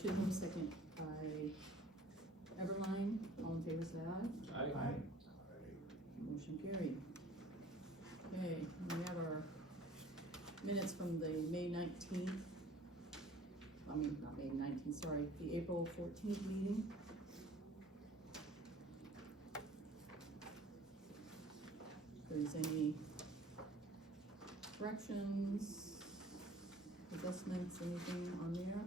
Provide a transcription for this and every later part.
Chisholm, second by Everline. All in favor, say aye. Aye. Motion carried. Okay, we have our minutes from the May 19th. I mean, not May 19th, sorry, the April 14th meeting. If there's any corrections, adjustments, anything on there?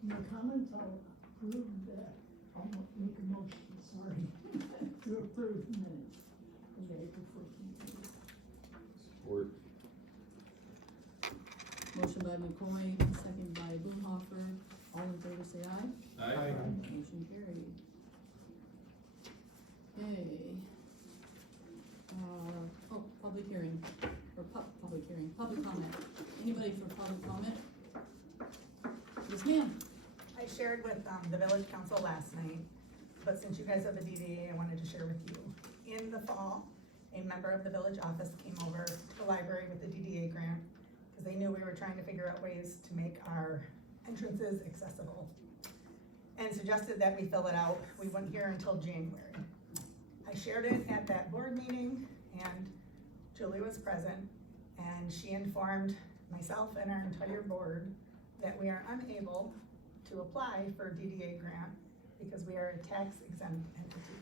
No comments, I'll approve that, I'll make a motion, sorry, to approve minutes from the April 14th meeting. Support. Motion by McCoy, second by Boomhoffer. All in favor, say aye. Aye. Motion carried. Okay. Public hearing, or public hearing, public comment. Anybody for public comment? Yes, ma'am. I shared with the village council last night, but since you guys have the DDA, I wanted to share with you. In the fall, a member of the village office came over to the library with the DDA grant, because they knew we were trying to figure out ways to make our entrances accessible, and suggested that we fill it out. We wouldn't hear until January. I shared it at that board meeting, and Julie was present, and she informed myself and our entire board that we are unable to apply for a DDA grant because we are a tax exempt entity.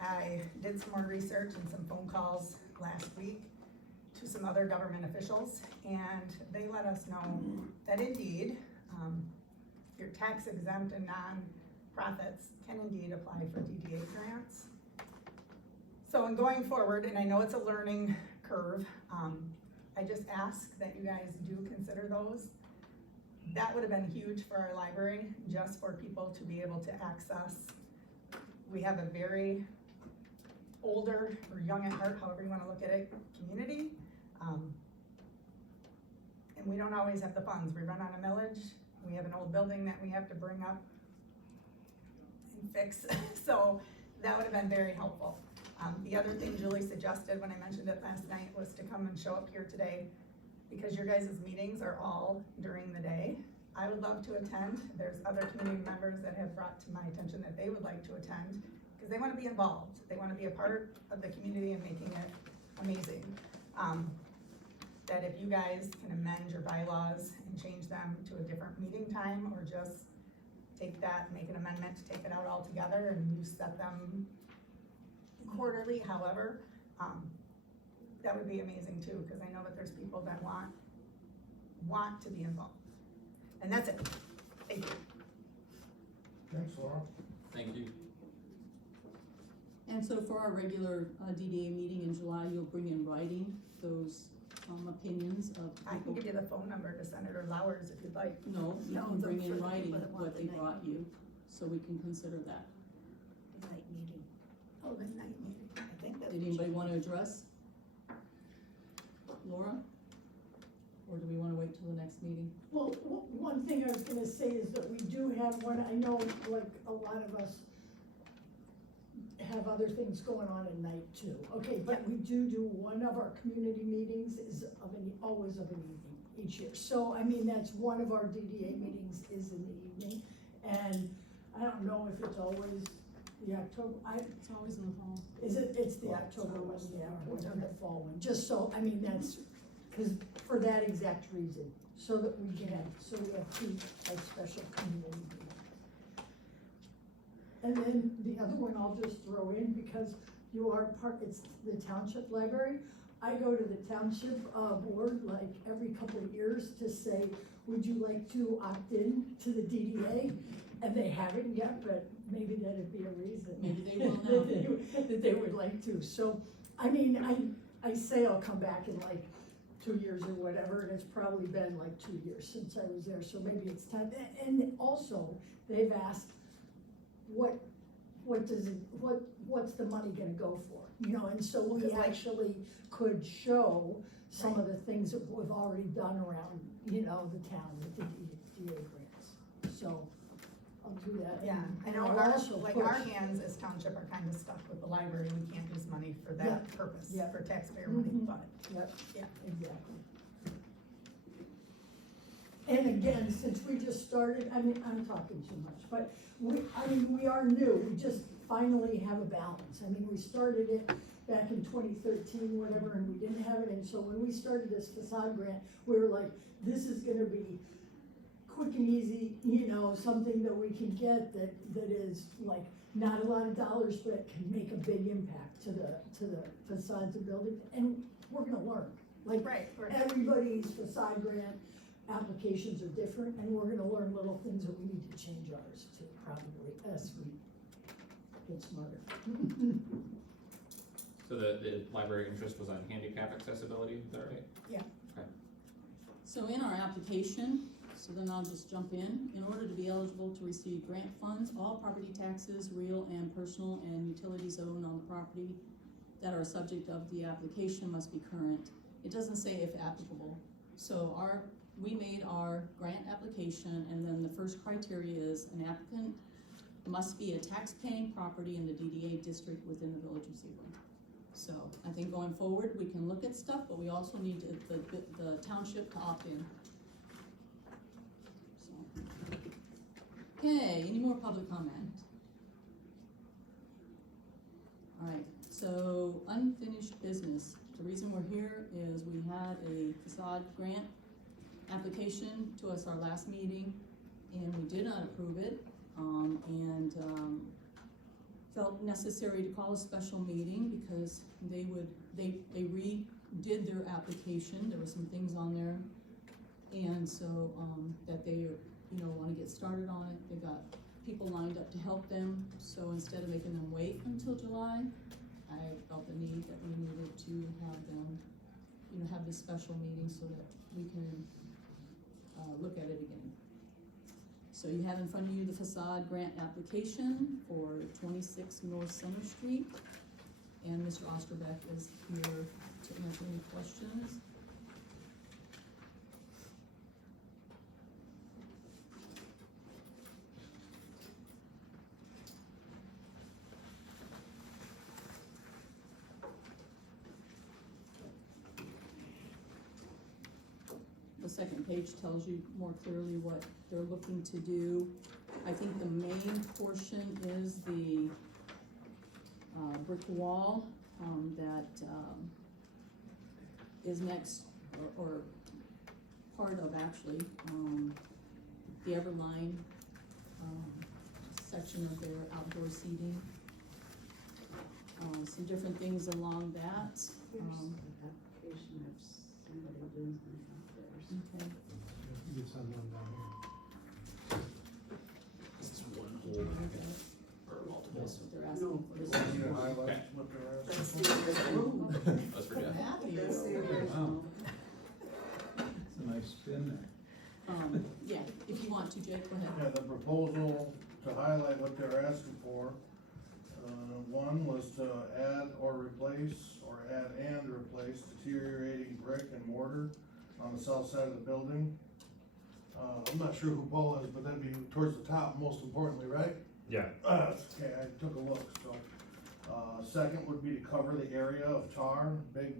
I did some more research and some phone calls last week to some other government officials, and they let us know that indeed, your tax exempt and non-profits can indeed apply for DDA grants. So in going forward, and I know it's a learning curve, I just ask that you guys do consider those. That would have been huge for our library, just for people to be able to access. We have a very older or young at heart, however you want to look at it, community. And we don't always have the funds. We run on a millage. We have an old building that we have to bring up and fix. So that would have been very helpful. The other thing Julie suggested when I mentioned it last night was to come and show up here today, because your guys' meetings are all during the day. I would love to attend. There's other community members that have brought to my attention that they would like to attend, because they want to be involved. They want to be a part of the community and making it amazing. That if you guys can amend your bylaws and change them to a different meeting time, or just take that, make an amendment to take it out altogether, and you set them quarterly, however, that would be amazing too, because I know that there's people that want to be involved. And that's it. Thank you. Thanks, Laura. Thank you. And so for our regular DDA meeting in July, you'll bring in writing those opinions of I can people? give you the phone number to Senator Lowers if you'd like. No, you No, can bring for in the writing people that want what the they night brought you, so we can consider that. The night meeting. Oh, the night meeting. I think that's. Did anybody want to address Laura? Or do we want to wait till the next meeting? Well, one thing I was gonna say is that we do have one, I know like a lot of us have other things going on at night too, okay, but we do one of our community meetings is always of an evening each year. So, I mean, that's one of our DDA meetings is in the evening, and I don't know if it's always the October, It's always in the fall. it's the October one, yeah, or the fall one, just so, I mean, that's, cause for that exact reason, so that we can have, so we have two, like, special community meetings. And then the other one I'll just throw in, because you are part, it's the township library. I go to the township, board like every couple of years to say, would you like to opt in to the DDA? And they haven't yet, but maybe that'd be a reason. Maybe they will now. That they would like to, so, I mean, I say I'll come back in like 2 years or whatever, and it's probably been like 2 years since I was there, so maybe it's time. And also, they've asked, what's the money gonna go for? You know, and so we actually could show some of the things that we've already done around, you know, the town with the DDA grants. So, I'll do that. Yeah, I know I'll our, also like our push. hands as township are kind of stuck with the library, we can't use money for that Yeah. purpose, Yeah. for taxpayer money, Mhm. but, Yep. Yeah. Exactly. And again, since we just started, I mean, I'm talking too much, but we are new, we just finally have a balance. I mean, we started it back in 2013, whatever, and we didn't have it, and so when we started this facade grant, we were like, this is gonna be quick and easy, you know, something that we can get that is like not a lot of dollars, but can make a big impact to the facades of buildings, and we're gonna learn. Like, right, everybody's facade grant applications are different, and we're gonna learn little things that we need to change ours to, probably, as we get smarter. So the library interest was on handicap accessibility, is that right? So in our application, so then I'll just jump in order to be eligible to receive grant funds, all property taxes, real and personal, and utilities owned on the property that are subject of the application must be current. It doesn't say if applicable. So we made our grant application, and then the first criteria is an applicant must be a tax-paying property in the DDA district within the village of Sebewaing. So I think going forward, we can look at stuff, but we also need the township to opt in. So. Okay, any more public comment? All right, so unfinished business. The reason we're here is we had a facade grant application to us our last meeting, and we did not approve it, and felt necessary to call a special meeting because they redid their application. There were some things on there, and so that they want to get started on it. They got people lined up to help them, so instead of making them wait until July, I felt the need that we needed to have them have this special meeting so that we can look at it again. So you have in front of you the facade grant application for 26 North Center Street. And Mr. Osterbeck is here to answer any questions. The second page tells you more clearly what they're looking to do. I think the main portion is the brick wall that is next, or part of actually, the Everline section of their outdoor seating. Some different things along that. Here's the application of somebody doing something out there. Okay. You get some one down here. Is this one whole packet or multiple? That's what they're asking for. This You is- know, highlight what they're That's asking the original. Let's forget. Matthew. That's the original. It's a nice spin there. Yeah, if you want to, Jake, go ahead. Yeah, the proposal to highlight what they're asking for, one was to add and replace deteriorating brick and mortar on the south side of the building. I'm not sure who Paul is, but that'd be towards the top, most importantly, right? Yeah, Okay, I took a look, so. Second would be to cover the area of tar, big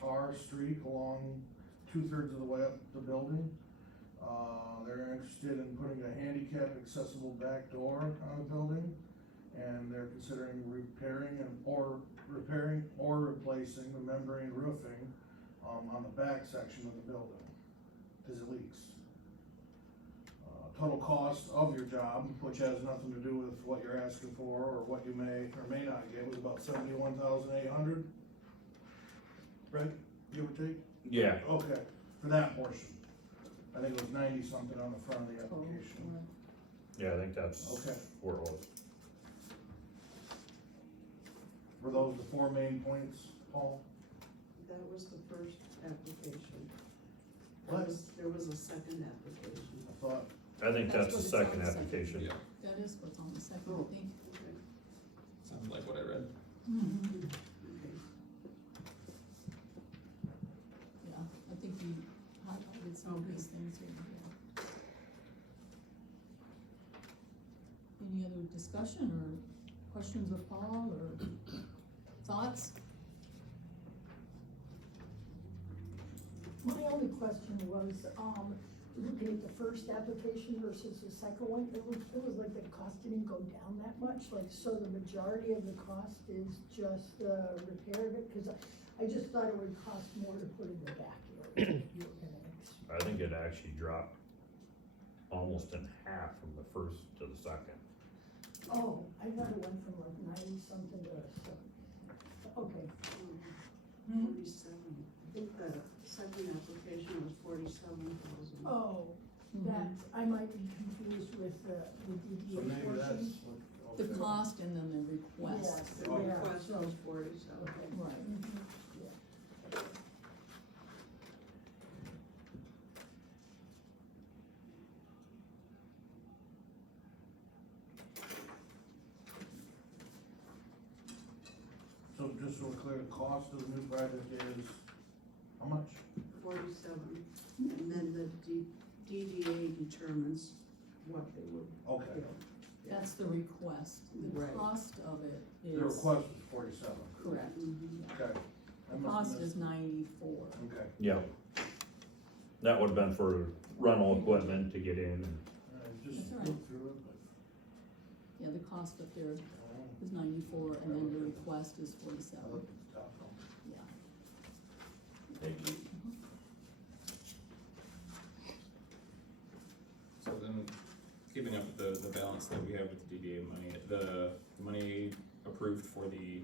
tar streak along 2/3 of the way up the building. They're interested in putting a handicap accessible back door on the building, and they're considering repairing or replacing the membrane roofing, on the back section of the building, cause it leaks. Total cost of your job, which has nothing to do with what you're asking for or what you may or may not get, was about $71,800. Right, give or take? yeah, Okay, for that portion. I think it was 90 something on the front of the application. yeah, I think that's Okay. where it was. Were those the four main points, Paul? That was the first application. What? There was a second application. I thought, I think That's that's the what it's on second the second. application. Yeah, That is what's on the second, I think. sounds like what I read. Okay. Yeah, I think you highlighted some of these things here, yeah. Any other discussion or questions of Paul or thoughts? My only question was, looking at the first application versus the second one, it was like the cost didn't go down that much, like, so the majority of the cost is just, repair of it, cause I just thought it would cost more to put in the back area. You were gonna I think it actually dropped almost in half from the first to the second. Oh, I thought it went from like 90 something to, okay. 47, I think the second application was 47,000. Oh, that, I might be confused with the So DDA maybe portion. that's, The okay. cost and then the request. Yes, The yeah, request so- was 47. Okay. Right. Mhm, yeah. So just so we're clear, the cost of the new project is how much? 47, and then the DDA determines what they would Okay, bill. That's the request. The Right. cost of it is. the request is 47, Correct. Mhm. okay. I The must have cost missed- is 94. Okay, Yeah. That would've been for rental equipment to get in and, I just That's all right. looked through it, Yeah, the cost up there but, oh, is 94 and then the request is I 47. looked at the top one. Yeah. So then, keeping up with the balance that we have with the DDA money, the money approved for the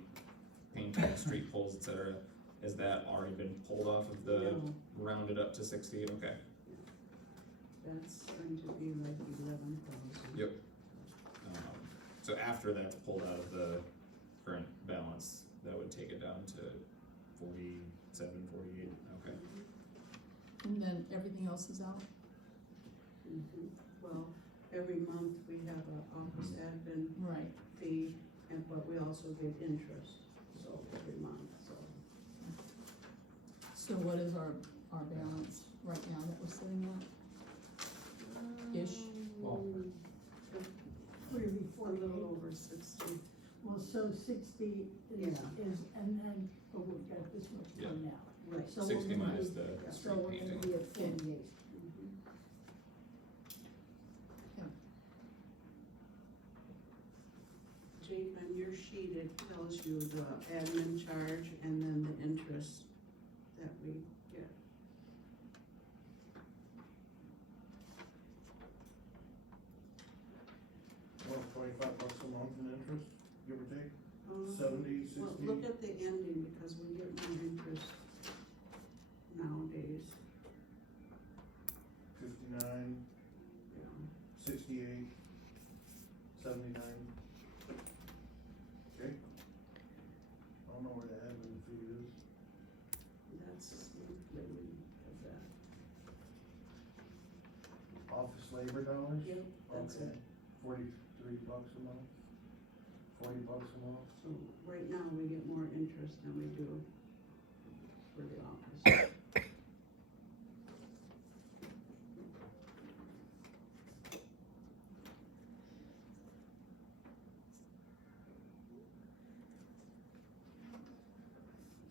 painting, street poles, et cetera, has that already been pulled off of the, No. rounded up to 60, okay. That's going to be like 11,000. Yep. So after that's pulled out of the current balance, that would take it down to 47, 48, okay. And then everything else is out? Mhm. Well, every month we have a office admin Right. fee, but we also get interest, so every month, so. So what is our balance right now that we're sitting at? Ish. Well, Would it be A 48? little over 60. Well, so 60 is, Yeah. and then, but we've got this much Yeah. come now. Right. So we're 60 gonna minus be- the So street we're gonna painting. be at 48. Mhm. Jake, on your sheet, it tells you the admin charge and then the interest that we get. Well, $25 a month in interest, give or take, Um, 70, 60? Well, look at the ending, because we get more interest nowadays, 59, you know. 68, 79. Okay. I don't know where the admin fee is. That's monthly, we have that. Office labor dollars? Yep, that's Okay, it. $43 a month, $40 a month. So right now, we get more interest than we do for the office.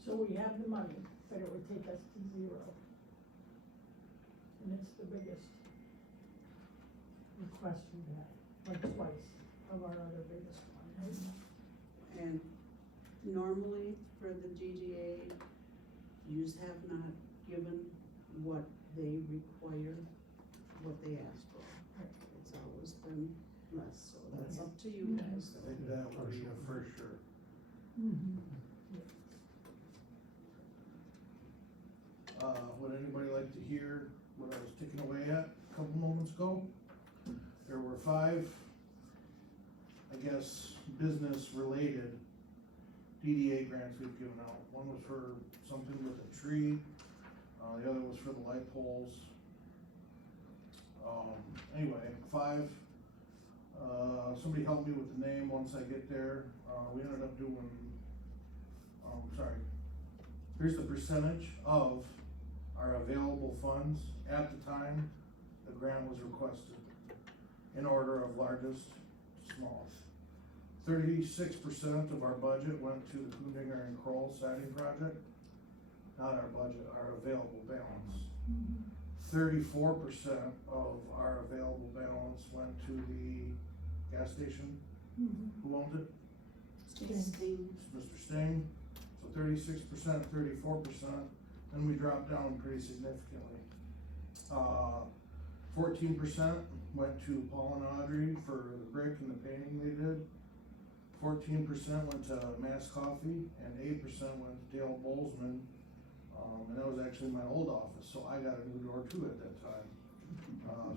So we have the money, but it would take us to 0. And it's the biggest request we've had, like twice of our other biggest one. And normally, for the DDA, yous have not given what they require, what they ask for. It's always been less, so that's up to you guys, I though. think that would be a for sure. Mhm. Would anybody like to hear what I was ticking away at a couple moments ago? There were 5, I guess, business-related DDA grants we've given out. One was for something with a tree, the other was for the light poles. Anyway, 5, somebody helped me with the name once I get there. We ended up doing, sorry, here's the percentage of our available funds at the time the grant was requested in order of largest small. 36% of our budget went to the Kundinger and Kroll siding project. Not our budget, our available balance. 34% of our available balance went to the gas station. Who owned it? Sting. It's Mr. Sting. So 36%, 34%, then we dropped down pretty significantly. 14% went to Paul and Audrey for the brick and the painting they did. 14% went to Mass Coffee, and 8% went to Dale Bolzman. And that was actually my old office, so I got a new door too at that time.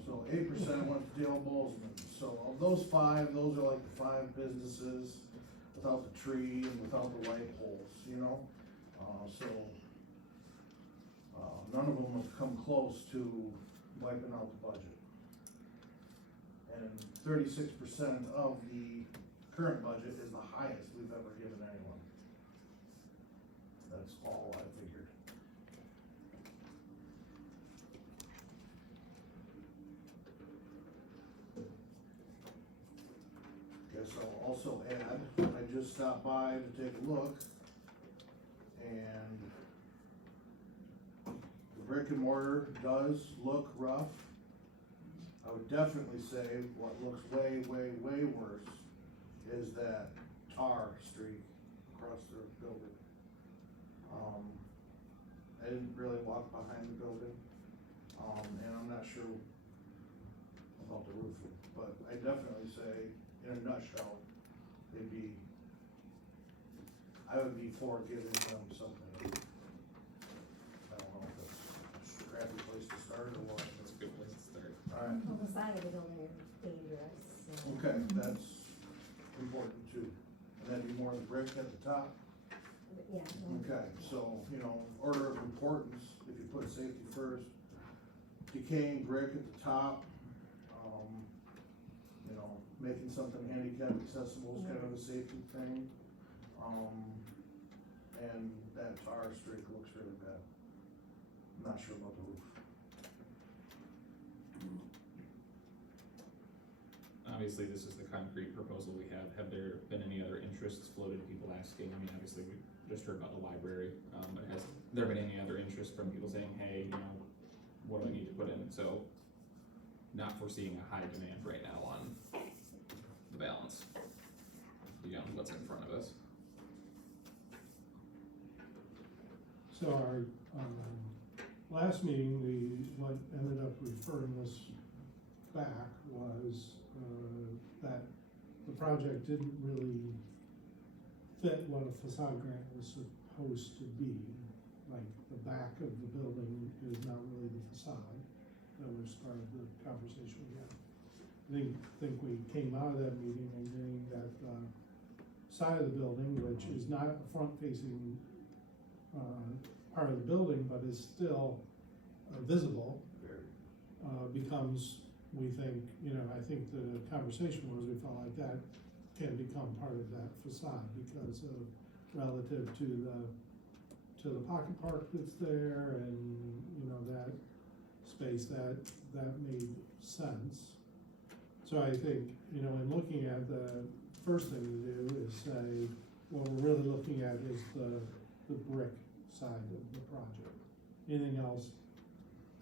So 8% went to Dale Bolzman. So of those five, those are like the five businesses without the tree and without the light poles, you know? None of them have come close to wiping out the budget. And 36% of the current budget is the highest we've ever given anyone. That's all I figured. Guess I'll also add, I just stopped by to take a look, and the brick and mortar does look rough. I would definitely say what looks way, way, way worse is that tar streak across the building. I didn't really walk behind the building, and I'm not sure about the roofing, but I definitely say, in a nutshell, I would be for giving them something. I don't know if that's a crappy place to start or what. That's a good place to start. Alright, Well, the side of the building is dangerous, so. okay, that's important too. And that'd be more of the brick at the top. Yeah. Okay, so, you know, order of importance, if you put safety first, decaying brick at the top, you know, making something handicap accessible is kind of a safety thing. And that tar streak looks really bad. I'm not sure about the roof. Obviously, this is the concrete proposal we have. Have there been any other interests floated, people asking? I mean, obviously, we just heard about the library, but has there been any other interest from people saying, hey, you know, what do I need to put in? So, not foreseeing a high demand right now on the balance beyond what's in front of us. So our, last meeting, what ended up referring this back was, that the project didn't really fit what a facade grant was supposed to be. Like, the back of the building is not really the facade. That was part of the conversation we had. I think we came out of that meeting agreeing that the side of the building, which is not a front-facing part of the building, but is still visible, becomes, we think, you know, I think the conversation was, we felt like that can become part of that facade because of relative to the pocket park that's there and, you know, that space that made sense. So I think, you know, in looking at the first thing to do is say, what we're really looking at is the brick side of the project. Anything else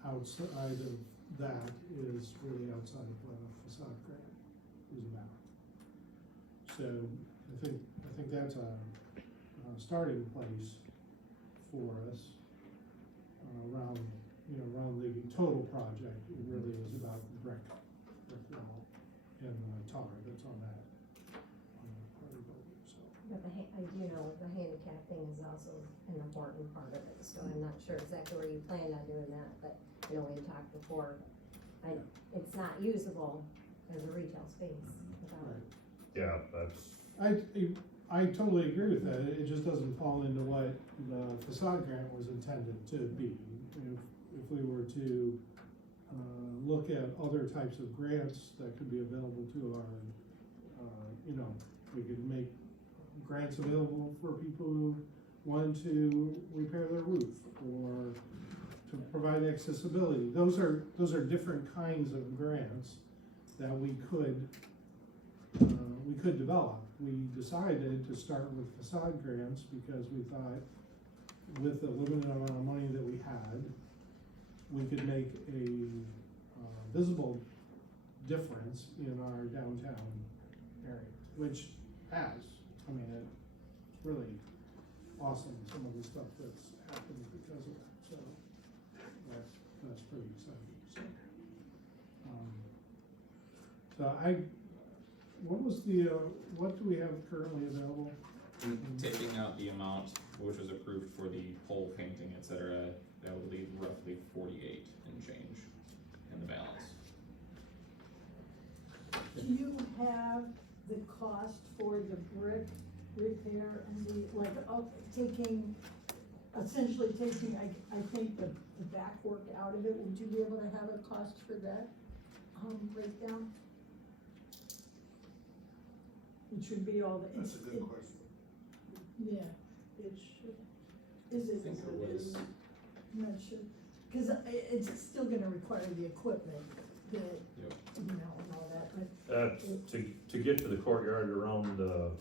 outside of that is really outside of what a facade grant is about. So I think that's a starting place for us around the total project. It really is about the brick wall and the tar that's on that part of the building. So. But I do know the handicap thing is also an important part of it, so I'm not sure exactly where you planned on doing that, but, you know, we talked before, it's not usable as a retail space without it. Yeah, that's, I totally agree with that, it just doesn't fall into what the facade grant was intended to be. If we were to, look at other types of grants that could be available to our, you know, we could make grants available for people who want to repair their roof or to provide accessibility. Those are different kinds of grants that we could we could develop. We decided to start with facade grants because we thought with the limited amount of money that we had, we could make a visible difference in our downtown area, which has, I mean, it's really awesome, some of the stuff that's happened because of that, so that's pretty exciting, so. What was the, what do we have currently available? Taking out the amount which was approved for the pole painting, et cetera, that would leave roughly 48 and change in the balance. Do you have the cost for the brick repair and the, like, essentially taking, I think the back work out of it, would you be able to have a cost for that, breakdown? It should be all the. That's a good question. Yeah, it should, is it? I think it was. I'm not sure, cause it's still gonna require the equipment, that, Yep. you know, and all that, but. To get to the courtyard around the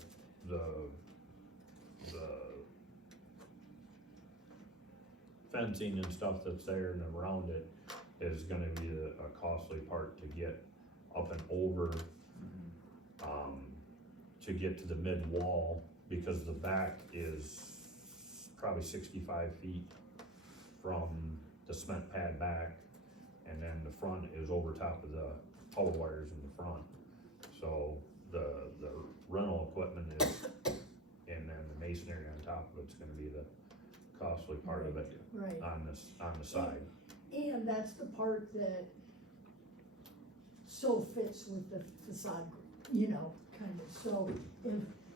fencing and stuff that's there and around it is gonna be a costly part to get up and over, to get to the mid wall, because the back is probably 65 feet from the cement pad back, and then the front is over top of the power wires in the front. So the rental equipment is, and then the masonry on top of it's gonna be the costly part of it Right. on the side. And that's the part that so fits with the facade, you know, kind of, so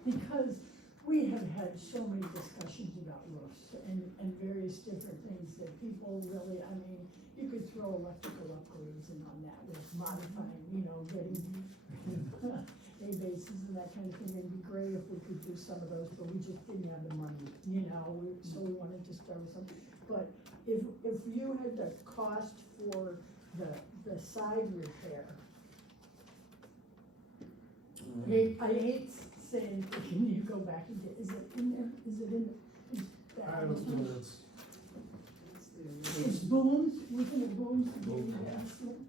because we have had so many discussions about roofs and various different things that people really, I mean, you could throw electrical upgrades in on that with modifying, you know, getting A bases and that kind of thing. It'd be great if we could do some of those, but we just didn't have the money, you know, so we wanted to start with something. But if you had the cost for the side repair, I hate saying, can you go back and get, is it in there, is it in, is that? I don't know, it's, It's booms, we can have booms to do the estimate.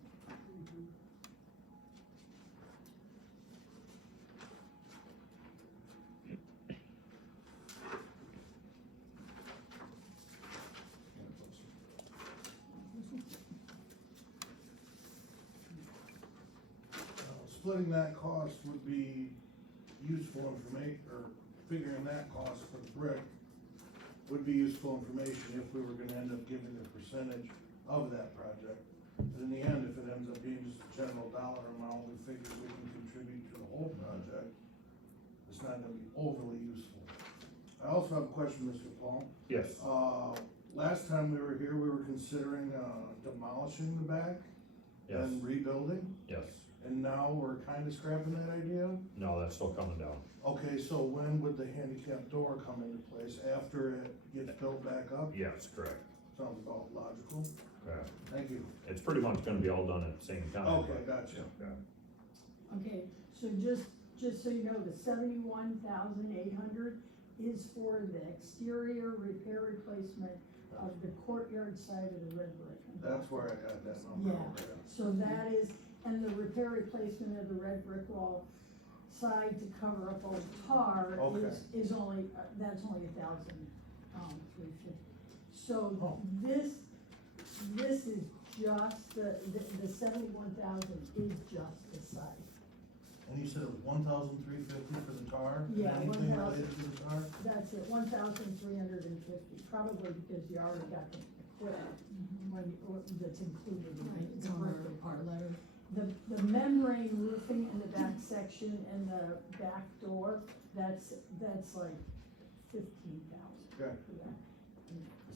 Splitting that cost would be useful information, or figuring that cost for the brick would be useful information if we were gonna end up giving a percentage of that project. But in the end, if it ends up being just a general dollar amount, we figure we can contribute to the whole project, it's not gonna be overly useful. I also have a question, Mr. Paul. Yes, Last time we were here, we were considering, demolishing the back yes, and rebuilding, yes. and now we're kinda scrapping that idea. No, that's still coming down. Okay, so when would the handicap door come into place? After it gets built back up? Yes, correct. Sounds about logical. Correct. Thank you. It's pretty much gonna be all done at the same time. Okay, but- gotcha. Yeah. Okay, so just so you know, the 71,800 is for the exterior repair replacement of the courtyard side of the red brick. That's where I got that number. Yeah. Okay. So that is, and the repair replacement of the red brick wall side to cover up old tar Okay. is only, that's only 1,350. So Oh. this is just the 71,000 is just the side. And you said it was 1,350 for the tar? Yeah, Anything 1,000. related to the tar? That's it, 1,350, probably because you already got the equipment that's included in Right, it. it's on our letter. The membrane roofing in the back section and the back door, that's like 15,000 Okay. for that.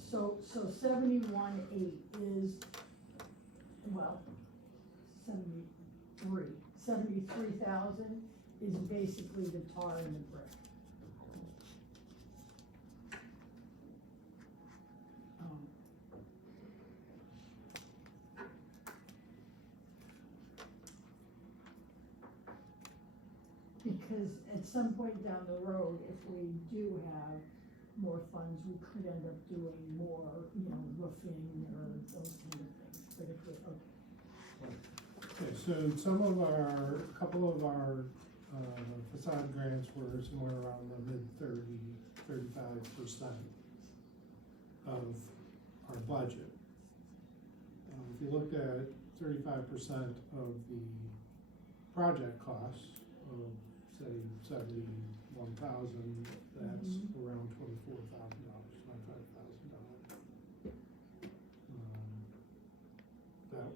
So 71,800 is, well, 73,000 is basically the tar and the brick. Um, because at some point down the road, if we do have more funds, we could end up doing more, you know, roofing or those kind of things, but if we, okay. Okay, so some of our, a couple of our facade grants were somewhere around the mid-35% of our budget. If you looked at 35% of the project costs of, say, 71,000, that's around $24,000, $25,000. That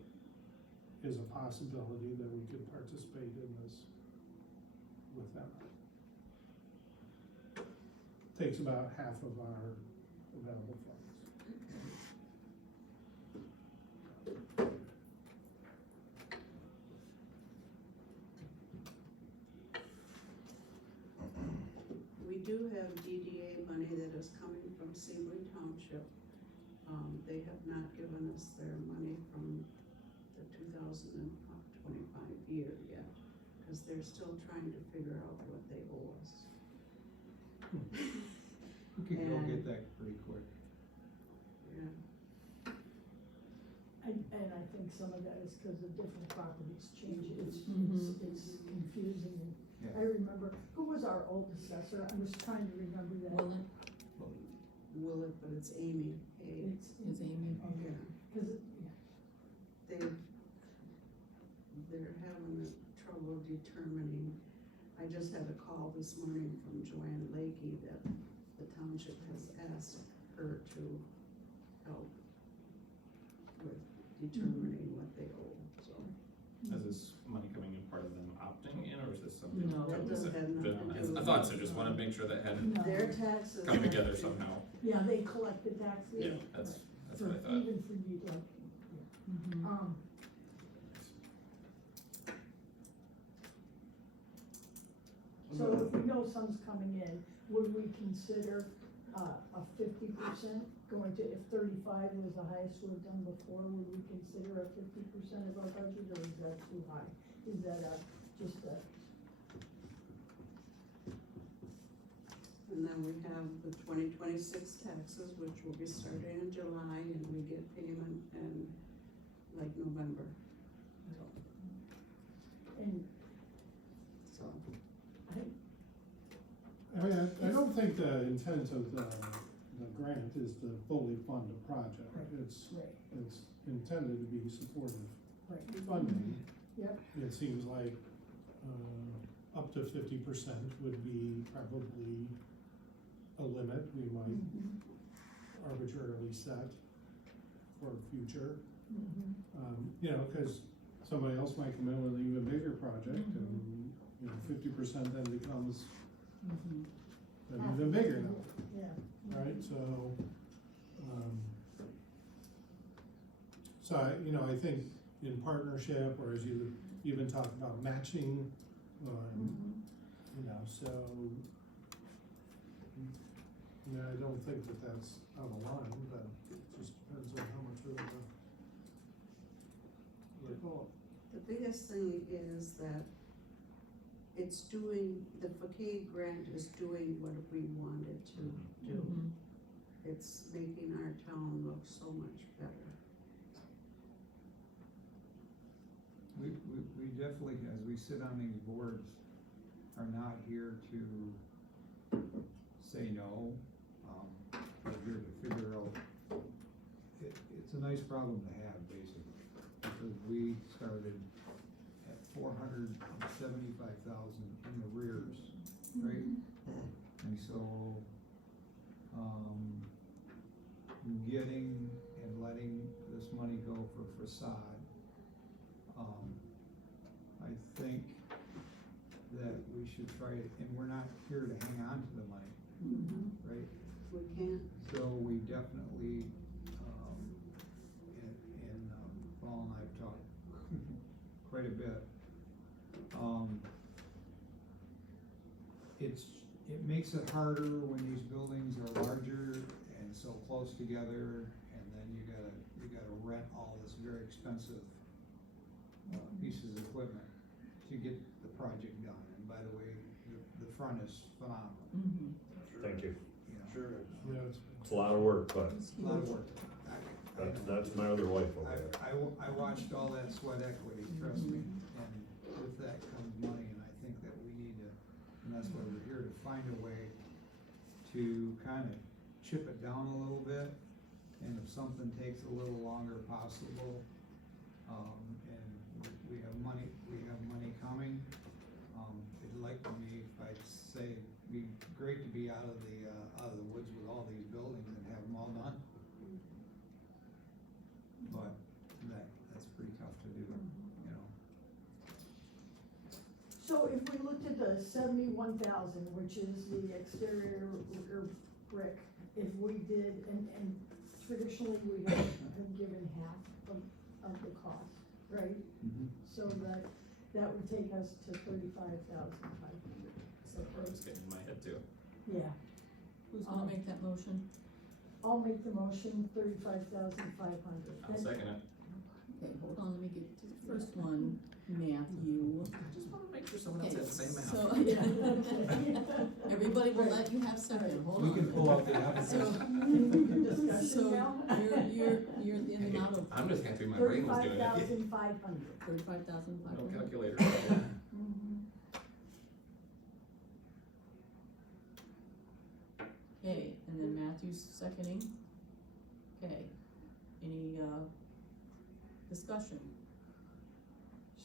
is a possibility that we could participate in this with them. Takes about half of our available funds. We do have DDA money that is coming from Sebewaing Township. They have not given us their money from the 2025 year yet, because they're still trying to figure out what they owe us. We could go get that pretty quick. Yeah, And I think some of that is because the different properties change, it's confusing. Yeah. I remember, who was our old assessor? I was trying to remember that. Willett, but it's Amy. It's Amy. Yeah, Cause, they're having trouble determining. I just had a call this morning from Joanne Lakey that the township has asked her to help with determining what they owe, so. Is this money coming in part of them opting in, or is this something? No. That doesn't have nothing to do with. I thought so, just wanna make sure that hadn't No. Their taxes. come together somehow. yeah, they collect the taxes. Yeah, that's what I thought. Even for you, like, Mhm. So if we know some's coming in, would we consider, a 50% going to, if 35 was the highest we've done before, would we consider a 50% of our budget, or is that too high? Is that just a, And then we have the 2026 taxes, which will be starting in July, and we get payment in like November. and So, I mean, I don't think the intent of the grant is to fully fund a project. Right. It's right, intended to be supportive right. funding. Yep. It seems like, up to 50% would be probably a limit we might arbitrarily set for future. You know, cause somebody else might come in with an even bigger project and, you know, 50% then becomes an even bigger number, Yeah. right? So I, you know, I think in partnership, or as you even talk about matching, you know, so, yeah, I don't think that that's out of line, but it just depends on how much of the goal. the biggest thing is that it's doing, the facade grant is doing what we wanted to do. It's making our town look so much better. We definitely, as we sit on these boards, are not here to say no. We're here to figure out, it's a nice problem to have, basically, because we started at 475,000 in arrears, right? And so, getting and letting this money go for facade, I think that we should try it, and we're not here to hang on to the money, right? We can't, So we definitely, Paul and I have talked quite a bit. It makes it harder when these buildings are larger and so close together, and then you gotta rent all this very expensive pieces of equipment to get the project done. And by the way, front is phenomenal, Mhm. Thank you. you know. Sure. Yeah, it's, It's a lot of work, but It's A lot of huge. work. that's my other wife over there. I watched all that sweat equity, trust me, and with that comes money, and I think that we need to, and that's why we're here, to find a way to kind of chip it down a little bit, and if something takes a little longer possible, and we have money coming, it'd like to me, if I'd say, it'd be great to be out of the woods with all these buildings and have them all done. But that's pretty tough to do, you know. So if we looked at the 71,000, which is the exterior brick, if we did, and traditionally we have given half of the cost, right? So that would take us to 35,500. So I was getting in my head too. Yeah, Who's gonna make that motion? I'll make the motion, 35,500. I'll second it. Okay, hold on, let me get to the first one, Matthew. I just wanna make sure someone else Okay, has the same math. so, everybody will let you have second, hold on. We can pull out the So, Discussion so now? you're in the amount of I'm just happy my brain was doing it. 35,500. 35,500. No calculator. Okay, and then Matthew's seconding. Okay, any, discussion?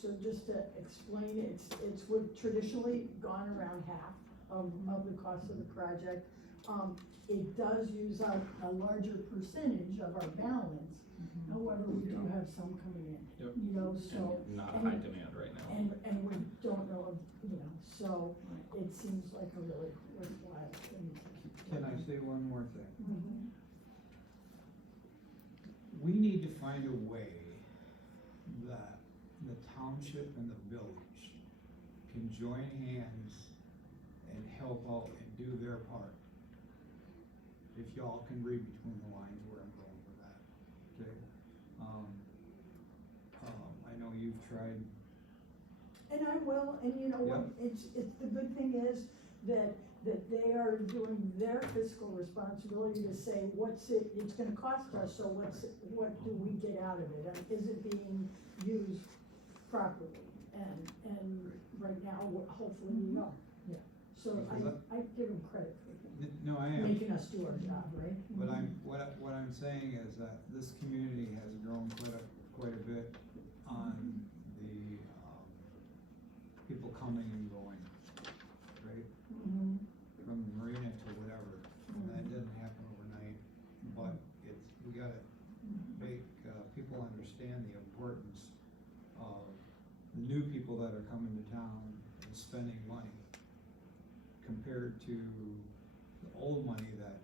So just to explain, it's would traditionally gone around half of the cost of the project. It does use up a larger percentage of our balance, however, we do have some coming in, Yep. you know, so. And not a high demand right now. And we don't know, you know, so it seems like a really worthwhile thing to keep. Can I say one more thing? Mhm. We need to find a way that the township and the village can join hands and help out and do their part. If y'all can read between the lines where I'm going with that, okay? I know you've tried, And I will, and you know what, it's, the good thing is that they are doing their fiscal responsibility to say, it's gonna cost us, so what do we get out of it? And is it being used properly? And right now, hopefully we are, yeah. So I give them credit for no, I am. making us do our job, right? But what I'm saying is that this community has grown quite a bit on the, people coming and going, right? Mhm. From the marina to whatever, and that doesn't happen overnight, but we gotta make, people understand the importance of the new people that are coming to town and spending money compared to the old money that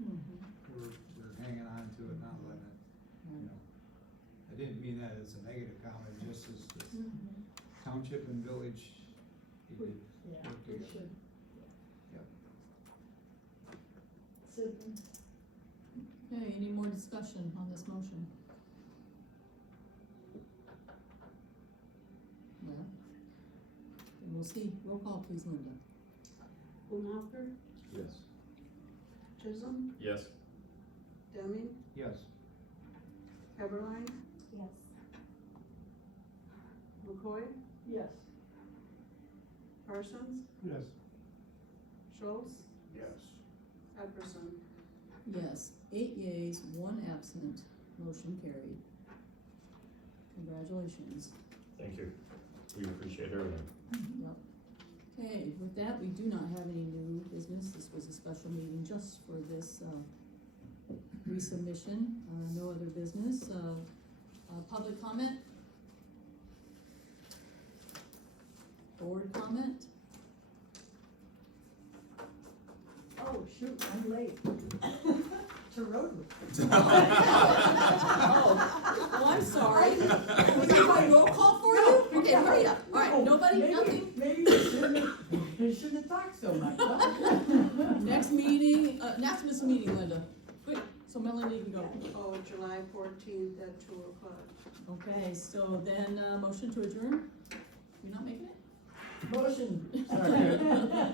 Mhm. we're hanging on to it, not letting it, you know. I didn't mean that as a negative comment, just as the Mhm. township and village, you did Yeah, work we together. should. Yep. Sydney? Okay, any more discussion on this motion? Well, then we'll see, roll call please, Linda. Blumenhofer, Yes. Chisholm, Yes. Deming, Yes. Sebewaing, Yes. McCoy, Yes. Parsons, yes, Schultz, Yes. Epperson. Yes, 8 yeas, 1 absent, motion carried. Congratulations. Thank you. We appreciate everything. Yep. Okay, with that, we do not have any new business. This was a special meeting just for this, resubmission. No other business. Public comment? Board comment? Oh, shoot, I'm late. To Rotary. Oh, I'm sorry. Was that my roll call for you? Okay, hurry up. All right, nobody, nothing? Maybe you shouldn't have talked so much. Next meeting, next meeting, Linda. Quick, so Melanie can go. Oh, July 14th at 2:00. Okay, so then, motion to adjourn? You're not making it? Motion. Second.